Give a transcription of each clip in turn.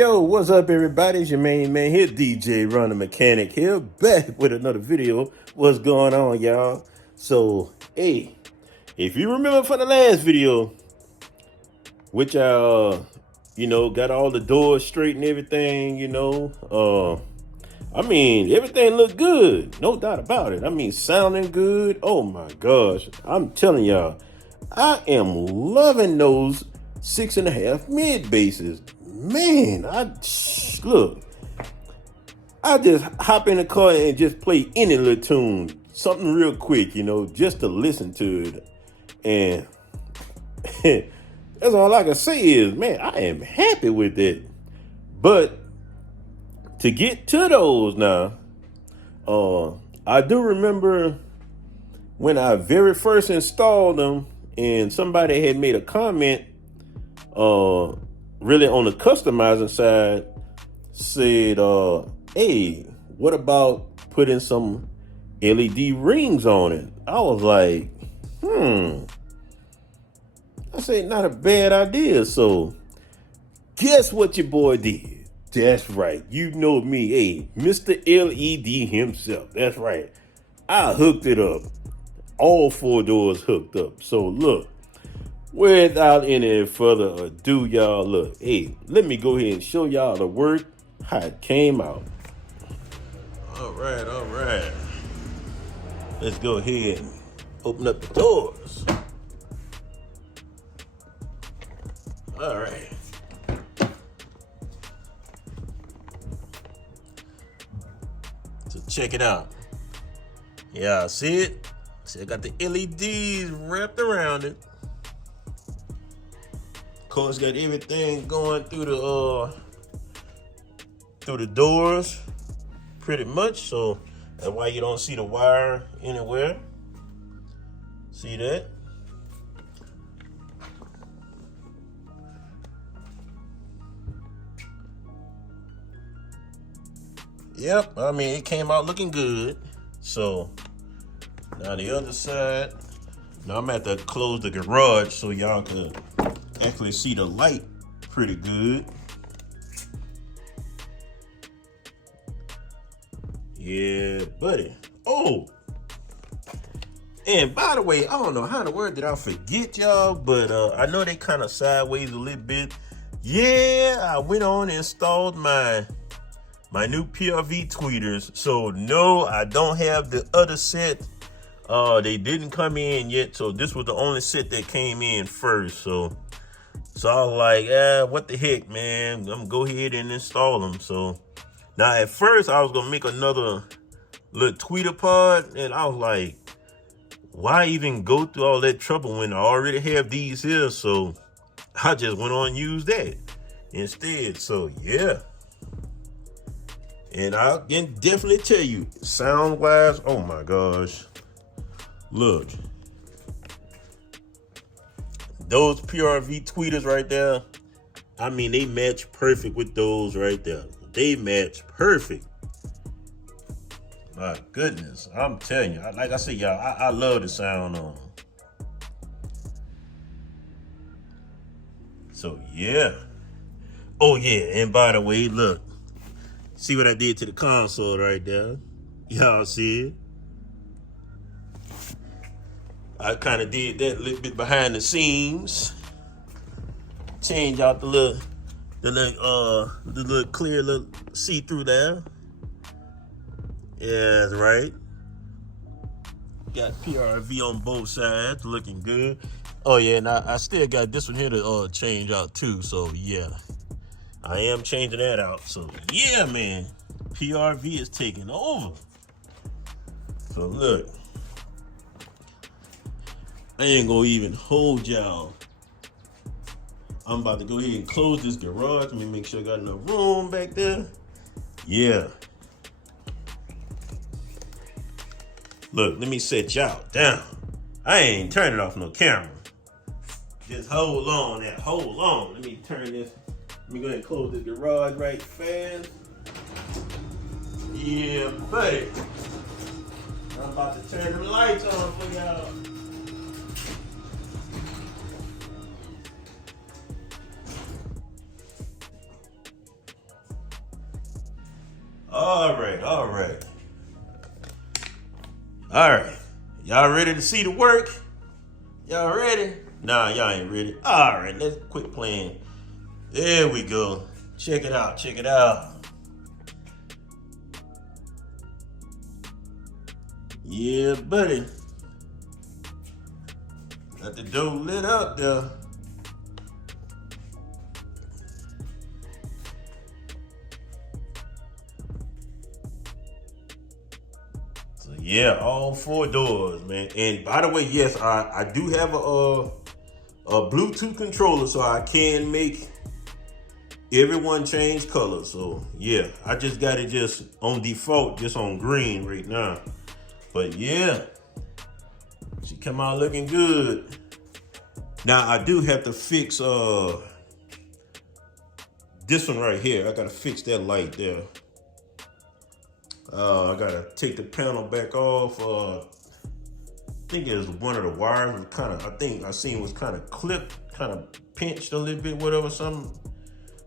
Yo, what's up, everybody? It's your main man here, DJ Run the Mechanic here, back with another video. What's going on, y'all? So, hey, if you remember from the last video, which got all the doors straight and everything, everything looked good, no doubt about it. I mean, sounding good. Oh my gosh, I'm telling y'all, I am loving those 6.5 mid basses. Man, look. I just hop in the car and just play any little tune, something real quick, just to listen to it. And that's all I can say is, man, I am happy with it. But to get to those now, I do remember when I very first installed them, and somebody had made a comment, really on the customizing side, said, hey, what about putting some LED rings on it? I was like, I said, not a bad idea. So guess what your boy did? That's right. You know me, hey, Mr. LED himself. That's right. I hooked it up. All 4 doors hooked up. So look, without any further ado, y'all, look, hey, let me go ahead and show y'all the work, how it came out. All right. Let's go ahead and open up the doors. All right. So check it out. Yeah, see it? See, I got the LEDs wrapped around it. Of course, got everything going through the doors, pretty much. So that's why you don't see the wire anywhere. See that? Yep, I mean, it came out looking good. So now the other side. Now I'm gonna have to close the garage so y'all can actually see the light pretty good. Yeah, buddy. Oh, and by the way, I don't know how in the world did I forget y'all, but I know they kind of sideways a little bit. Yeah, I went on and installed my new PRV tweeters. So no, I don't have the other set. They didn't come in yet, so this was the only set that came in first. So I was like, what the heck, man? I'm gonna go ahead and install them. So now at first I was gonna make another little tweeter pod, and I was like, why even go through all that trouble when I already have these here? So I just went on and used that instead. So yeah. And I can definitely tell you, sound wise, oh my gosh. Look, those PRV tweeters right there, I mean, they match perfect with those right there. They match perfect. My goodness, I'm telling you, like I said, y'all, I love the sound on them. So yeah. Oh yeah, and by the way, look, see what I did to the console right there? Y'all see it? I kind of did that a little bit behind the scenes. Change out the little clear little see-through there. Yeah, that's right. Got PRV on both sides, looking good. Oh yeah, and I still got this one here to change out too. So yeah, I am changing that out. So yeah, man, PRV is taking over. So look, I ain't gonna even hold y'all. I'm about to go ahead and close this garage. Let me make sure I got enough room back there. Yeah. Look, let me set y'all down. I ain't turning off no camera. Just hold on now, hold on. Let me turn this. Let me go ahead and close this garage right fast. Yeah, buddy. I'm about to turn the lights on for y'all. All right, all right. All right. Y'all ready to see the work? Y'all ready? Nah, y'all ain't ready. All right, let's quit playing. There we go. Check it out, check it out. Yeah, buddy. Got the dough lit up there. So yeah, all 4 doors, man. And by the way, yes, I do have a Bluetooth controller, so I can make everyone change color. So yeah, I just got it just on default, just on green right now. But yeah, she come out looking good. Now I do have to fix this one right here. I gotta fix that light there. I gotta take the panel back off. I think it was one of the wires was kind of, I think I seen was kind of clipped, kind of pinched a little bit, whatever, something.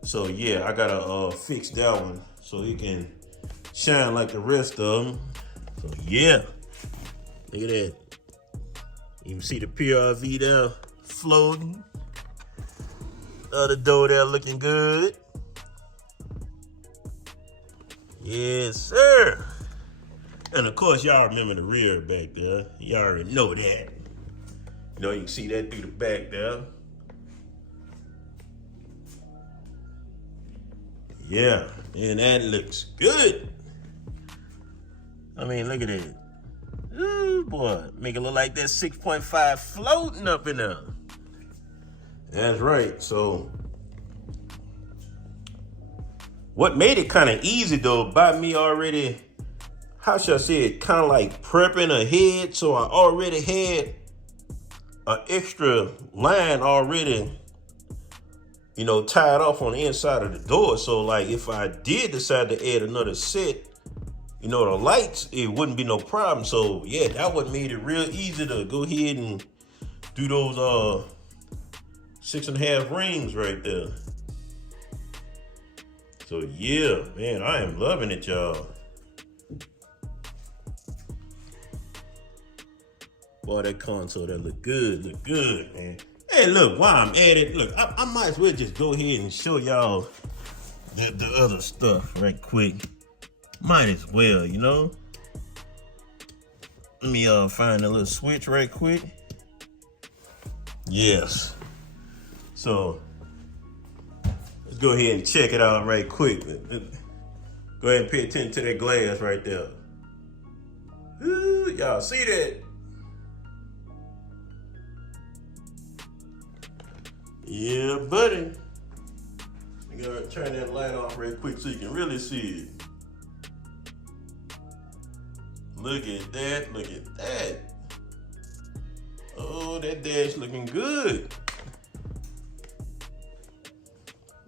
So yeah, I gotta fix that one so it can shine like the rest of them. So yeah, look at that. You can see the PRV there floating. The other door there looking good. Yes, sir. And of course, y'all remember the rear back there. Y'all already know that. You know, you can see that through the back there. Yeah, and that looks good. I mean, look at it. Ooh, boy, make it look like that 6.5 floating up in there. That's right. So what made it kind of easy though, by me already, how should I say it, kind of like prepping ahead. So I already had an extra line already, you know, tied off on the inside of the door. So like if I did decide to add another set, you know, the lights, it wouldn't be no problem. So yeah, that would made it real easy to go ahead and do those 6.5 rings right there. So yeah, man, I am loving it, y'all. Boy, that console, that look good, man. Hey, look, while I'm at it, look, I might as well just go ahead and show y'all the other stuff right quick. Might as well, you know. Let me find a little switch right quick. Yes. So let's go ahead and check it out right quick. Go ahead and pay attention to that glass right there. Ooh, y'all see that? Yeah, buddy. I'm gonna turn that light off right quick so you can really see it. Look at that, look at that. Oh, that dash looking good.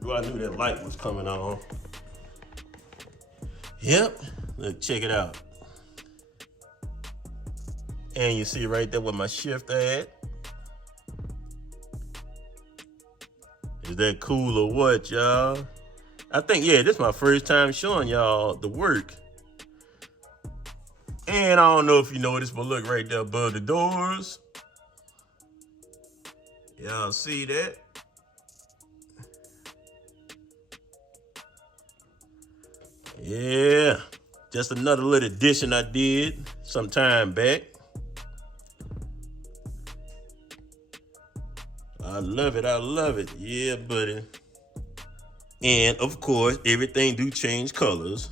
Well, I knew that light was coming on. Yep, look, check it out. And you see right there where my shifter at. Is that cool or what, y'all? I think, yeah, this is my first time showing y'all the work. And I don't know if you noticed, but look right there above the doors. Y'all see that? Yeah, just another little addition I did some time back. I love it, I love it. Yeah, buddy. And of course, everything do change colors.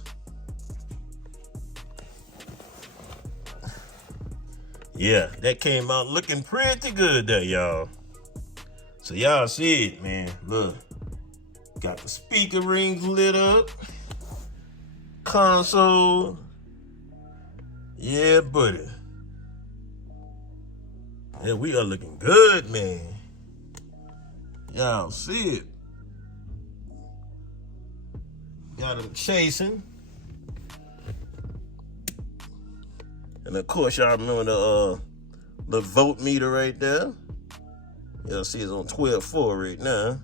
Yeah, that came out looking pretty good there, y'all. So y'all see it, man. Look, got the speaker rings lit up. Console. Yeah, buddy. Yeah, we are looking good, man. Y'all see it. Got them chasing. And of course, y'all remember the voltmeter right there. Y'all see it's on 12.4 right now.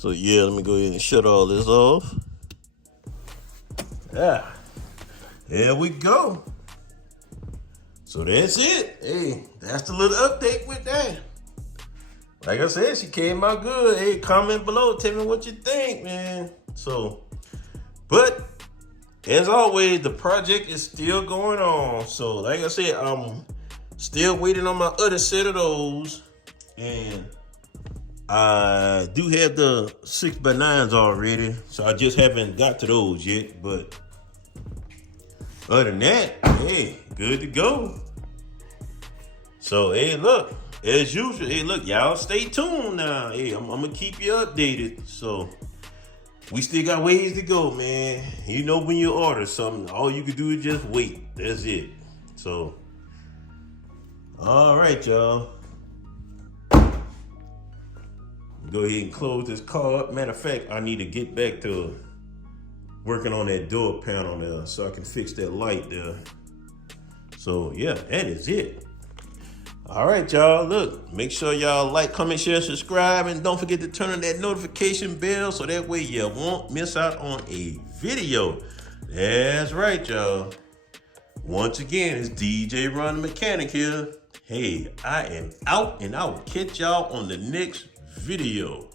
So yeah, let me go ahead and shut all this off. Yeah, there we go. So that's it. Hey, that's the little update with that. Like I said, she came out good. Hey, comment below. Tell me what you think, man. So, but as always, the project is still going on. So, like I said, I'm still waiting on my other set of those. And I do have the 6x9s already. So I just haven't got to those yet. But other than that, hey, good to go. So, hey, look, as usual, hey, look, y'all stay tuned now. Hey, I'm going to keep you updated. So, we still got ways to go, man. You know, when you order something, all you can do is just wait. That's it. So, all right, y'all. Go ahead and close this car up. Matter of fact, I need to get back to working on that door panel there so I can fix that light there. So, yeah, that is it. All right, y'all. Look, make sure y'all like, comment, share, subscribe, and don't forget to turn on that notification bell so that way you won't miss out on a video. That's right, y'all. Once again, it's DJ Ron the Mechanic here. Hey, I am out, and I will catch y'all on the next video.